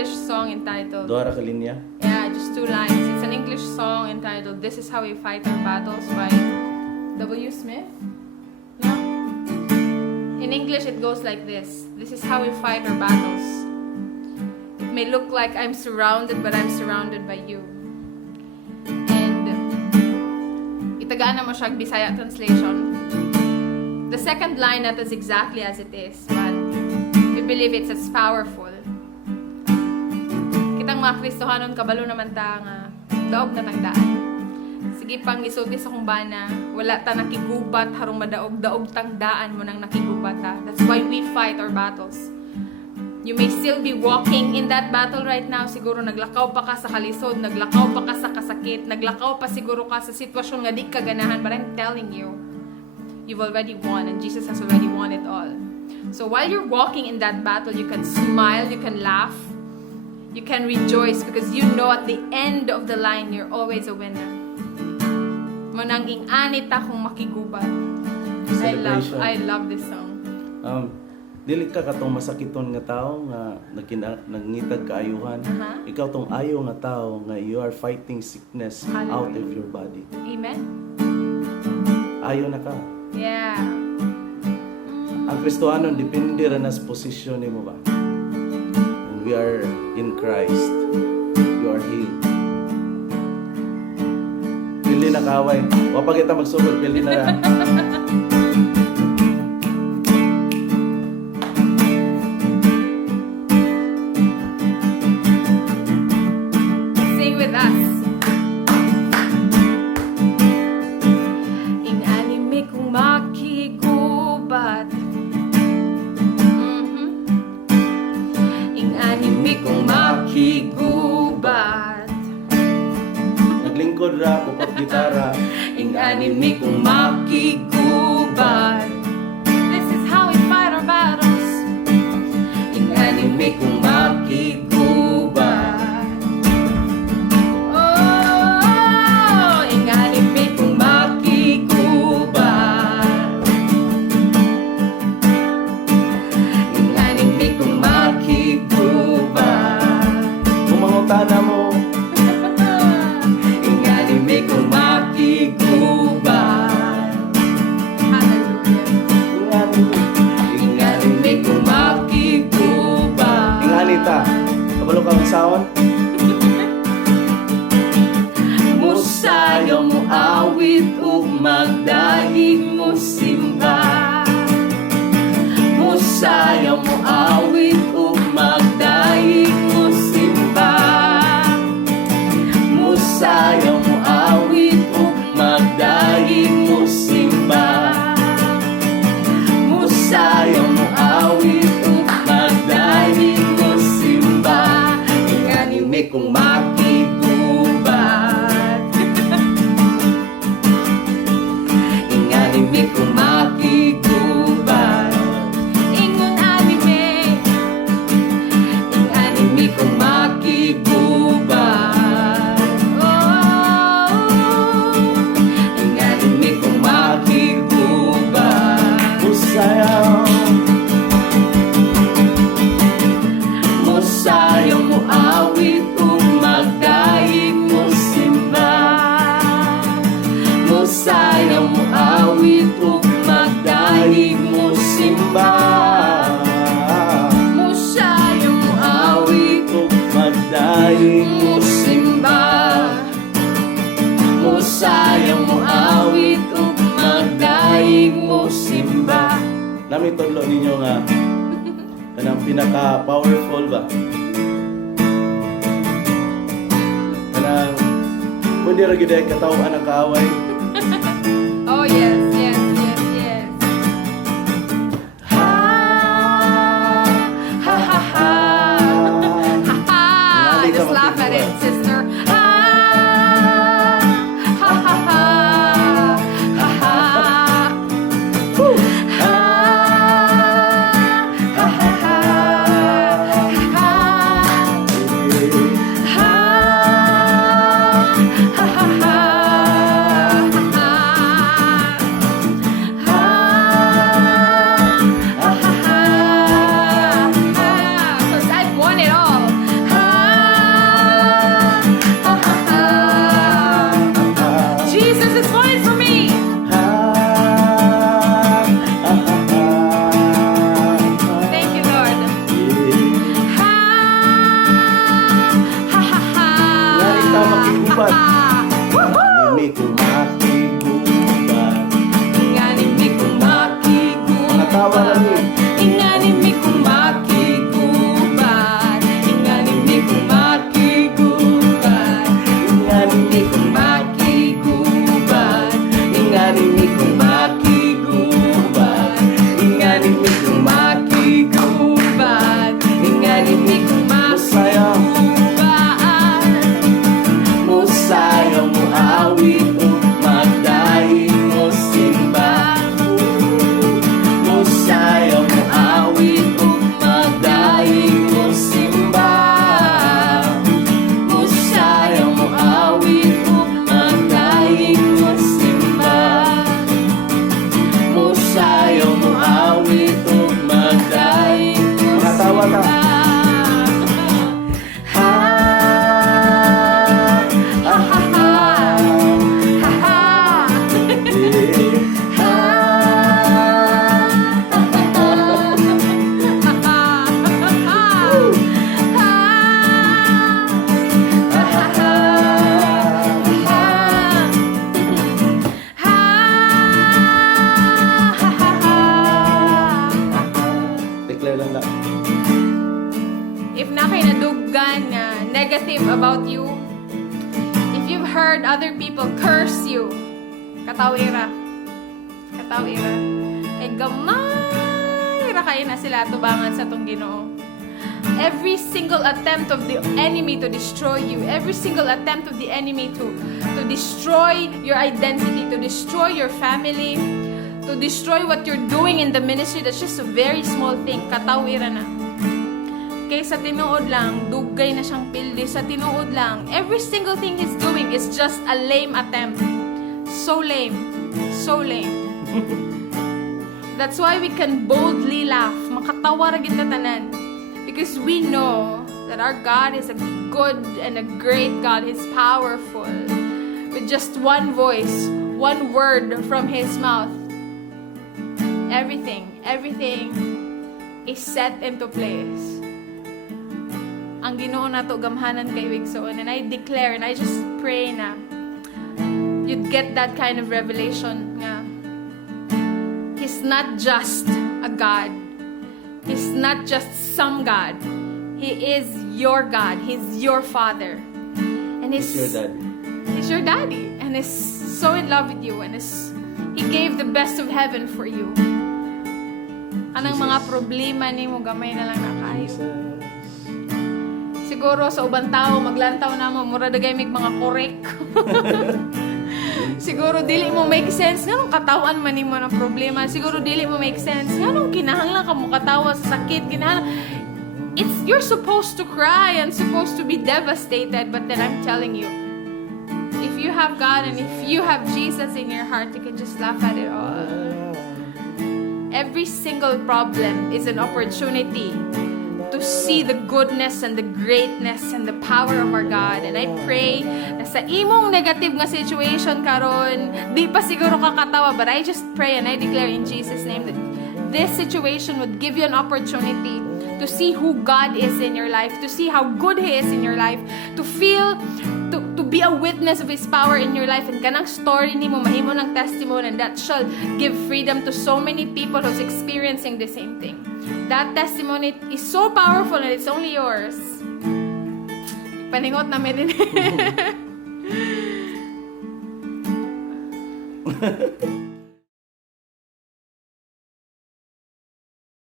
English song entitled... Dora ka linya? Yeah, just 2 lines. It's an English song entitled This Is How We Fight Our Battles by W. Smith. No? In English, it goes like this. This is how we fight our battles. It may look like I'm surrounded, but I'm surrounded by you. And itagaan na mo siya Bisaya translation. The second line not as exactly as it is, but we believe it's as powerful. Kitang mga Kristohanon kabalo naman ta nga daog na tangdaan. Sige pang isulti sa kung bana, wala ta nakigubat harong madaog-daog tangdaan mo nang nakigubat ta. That's why we fight our battles. You may still be walking in that battle right now. Siguro naglakaw pa ka sa kalisod, naglakaw pa ka sa kasakit, naglakaw pa siguro ka sa sitwasyon nga di ka ganahan. But I'm telling you, you've already won and Jesus has already won it all. So while you're walking in that battle, you can smile, you can laugh, you can rejoice because you know at the end of the line, you're always a winner. Manang ing-anit akong makigubat. I love this song. Dili ka katong masakiton nga tao nga nagngitag kaayuhan. Ikaw tong ayo nga tao nga you are fighting sickness out of your body. Amen? Ayo na ka. Yeah. Ang Kristohanon, depende rin sa posisyon mo ba? When we are in Christ, you are healed. Pili na kaway. Wapag kita magsugod, pili na rin. Sing with us. Ing-anime kong makigubat. Ing-anime kong makigubat. Naglingkod ra, pupot gitara. Ing-anime kong makigubat. This is how we fight our battles. Ing-anime kong makigubat. Oh, ing-anime kong makigubat. Ing-anime kong makigubat. Kung mangutana mo, Ing-anime kong makigubat. Hallelujah. Ing-anime kong makigubat. inganita. Kabalo ka magsaon? Musayaw, mu-awit, ug magdayeg, musimba. Musayaw, mu-awit, ug magdayeg, musimba. Musayaw, mu-awit, ug magdayeg, musimba. Musayaw, mu-awit, ug magdayeg, musimba. Ing-anime kong makigubat. Ing-anime kong makigubat. Ingon anime. Ing-anime kong makigubat. Oh, ing-anime kong makigubat. Musayaw. Musayaw, mu-awit, ug magdayeg, musimba. Musayaw, mu-awit, ug magdayeg, musimba. Musayaw, mu-awit, ug Magdayeg. musimba. Musayaw, mu-awit, ug magdayeg, musimba. Namin tudlo ninyo nga kanang pinaka-powerful ba? Kanang pwede ra gyud ay katawhan ang kaaway. Oh yes, yes, yes, yes. Ha ha ha ha. Ha ha. Just laugh at it, sister. Ha ha ha ha. Ha ha. Woo. Ha ha ha ha. Ha ha. Ha ha ha ha. ayaw mu-awit ug magdayeg. Mga tawa ta. Negative about you, if you've heard other people curse you, katawira, kay gamay ra kayo na sila tubangan sa tong Ginoo. Every single attempt of the enemy to destroy you, every single attempt of the enemy to destroy your identity, to destroy your family, to destroy what you're doing in the ministry, that's just a very small thing. Katawira na. Okay, sa tinuod lang, dugay na siyang pildi. Sa tinuod lang, every single thing he's doing is just a lame attempt. So lame. So lame. That's why we can boldly laugh. Makatawa ra gid ta tanan. Because we know that our God is a good and a great God. He's powerful. With just one voice, one word from His mouth, everything is set into place. Ang Ginoo nato gamhanan kay Wigsoon, and I declare and I just pray na you'd get that kind of revelation nga He's not just a God. He's not just some God. He is your God. He's your Father. And He's your daddy. He's your daddy, and is so in love with you, and He gave the best of heaven for you. Anang mga problema nimo gamay na lang na kayo. Siguro sa ubang tao maglantaw na mo mura dagay mig mga korek. Siguro dili mo make sense nganong katawan man nimo ng problema. Siguro dili mo make sense nganong kinahanglan ka mo katawa sa sakit. You're supposed to cry and supposed to be devastated, but then I'm telling you, if you have God and if you have Jesus in your heart, you can just laugh at it all. Every single problem is an opportunity to see the goodness and the greatness and the power of our God. And I pray na sa imong negative nga situation karon, di pa siguro kakatawa, but I just pray and I declare in Jesus' name that this situation would give you an opportunity to see who God is in your life, to see how good He is in your life, to feel, to be a witness of His power in your life, and kanang story ni mo mahimo ng testimony, and that shall give freedom to so many people who's experiencing the same thing. That testimony is so powerful and it's only yours. Paningot namin din.